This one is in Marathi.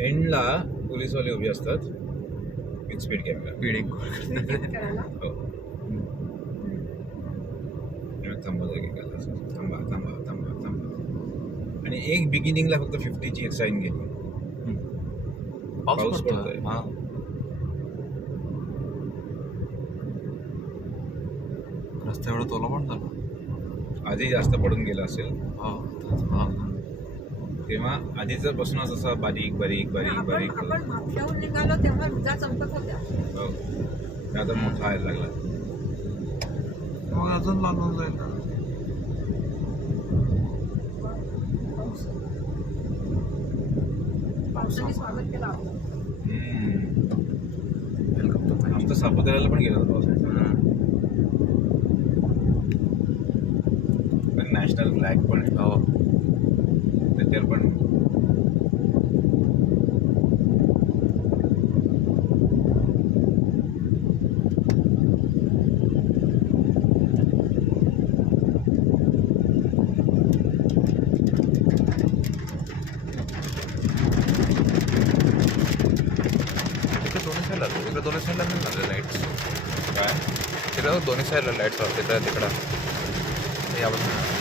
एंडला पोलीसवाले उभे असतात विथ स्पीड कॅमेरा. बिल्डिंग हो. थांबा जागी का थांबा थांबा थांबा थांबा. आणि एक बिगिनिंगला फक्त 50ची एक साईन गेली. पाऊस पडतोय. हा. रस्ता एवढा तोला पण झाला. आधी जास्त पडून गेला असेल हा. तेव्हा आधीच पासूनच असा बारीक बारीक बारीक बारीक आपण माथ्याहून निघालो तेव्हा विजा चमकत होत्या. हो. आता मोठा व्हायला लागला. मग अजून लागून जाईल ना. पावसाने स्वागत केलं आपलं. वेलकम टू माय आमचं सापुताऱ्याला पण गेला होता पावसाचा. पण नॅशनल फ्लॅग पण आहे. हो. त्याच्यावर पण इकडे दोन्ही साईडला नाही ना लाईट्स. काय तिकडं दोन्ही साईडला लाईट्स तिकडं याबद्दल